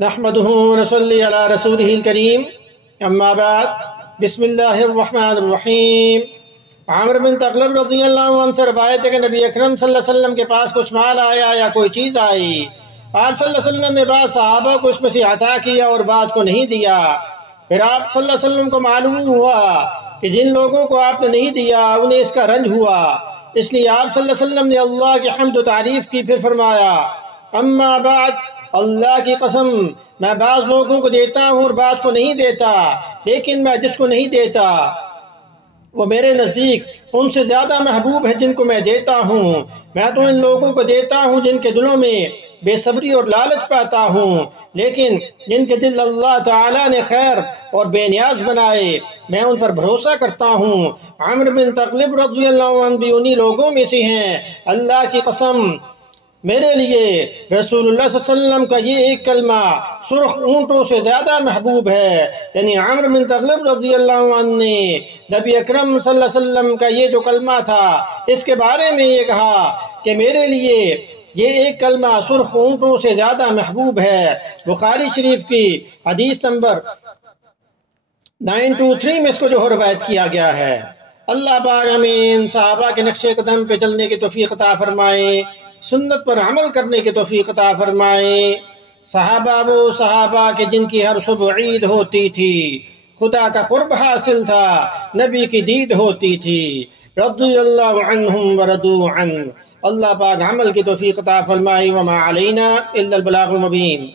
نحمده ونصلي على رسوله الكريم اما بعد بسم اللہ الرحمن الرحیم۔ عامر بن تغلب رضی اللہ عنہ سے روایت ہے کہ نبی اکرم صلی اللہ علیہ وسلم کے پاس کچھ مال آیا یا کوئی چیز آئی، آپ صلی اللہ علیہ وسلم نے بعض صحابہ کو اس میں سے عطا کیا اور بعض کو نہیں دیا۔ پھر آپ صلی اللہ علیہ وسلم کو معلوم ہوا کہ جن لوگوں کو آپ نے نہیں دیا انہیں اس کا رنج ہوا، اس لیے آپ صلی اللہ علیہ وسلم نے اللہ کی حمد و تعریف کی، پھر فرمایا اما بعد، اللہ کی قسم میں بعض لوگوں کو دیتا ہوں اور بعض کو نہیں دیتا، لیکن میں جس کو نہیں دیتا وہ میرے نزدیک ان سے زیادہ محبوب ہے جن کو میں دیتا ہوں۔ میں تو ان لوگوں کو دیتا ہوں جن کے دلوں میں بے صبری اور لالچ پاتا ہوں، لیکن جن کے دل اللہ تعالیٰ نے خیر اور بے نیاز بنائے میں ان پر بھروسہ کرتا ہوں۔ عامر بن تغلب رضی اللہ عنہ بھی انہی لوگوں میں سے ہیں۔ اللہ کی قسم میرے لیے رسول اللہ صلی اللہ علیہ وسلم کا یہ ایک کلمہ سرخ اونٹوں سے زیادہ محبوب ہے، یعنی عامر بن تغلب رضی اللہ عنہ نے نبی اکرم صلی اللہ علیہ وسلم کا یہ جو کلمہ تھا اس کے بارے میں یہ کہا کہ میرے لیے یہ ایک کلمہ سرخ اونٹوں سے زیادہ محبوب ہے۔ بخاری شریف کی حدیث نمبر 923 میں اس کو جو روایت کیا گیا ہے۔ اللہ پاک ہمیں صحابہ کے نقش قدم پہ چلنے کی توفیق عطا فرمائے، سنت پر عمل کرنے کی توفیق عطا فرمائے۔ صحابہ وہ صحابہ کے جن کی ہر صبح عید ہوتی تھی، خدا کا قرب حاصل تھا، نبی کی دید ہوتی تھی، رضی اللہ عنہم ورضوا عنہ۔ اللہ پاک عمل کی توفیق عطا فرمائے۔ وما علینا الا البلاغ المبین۔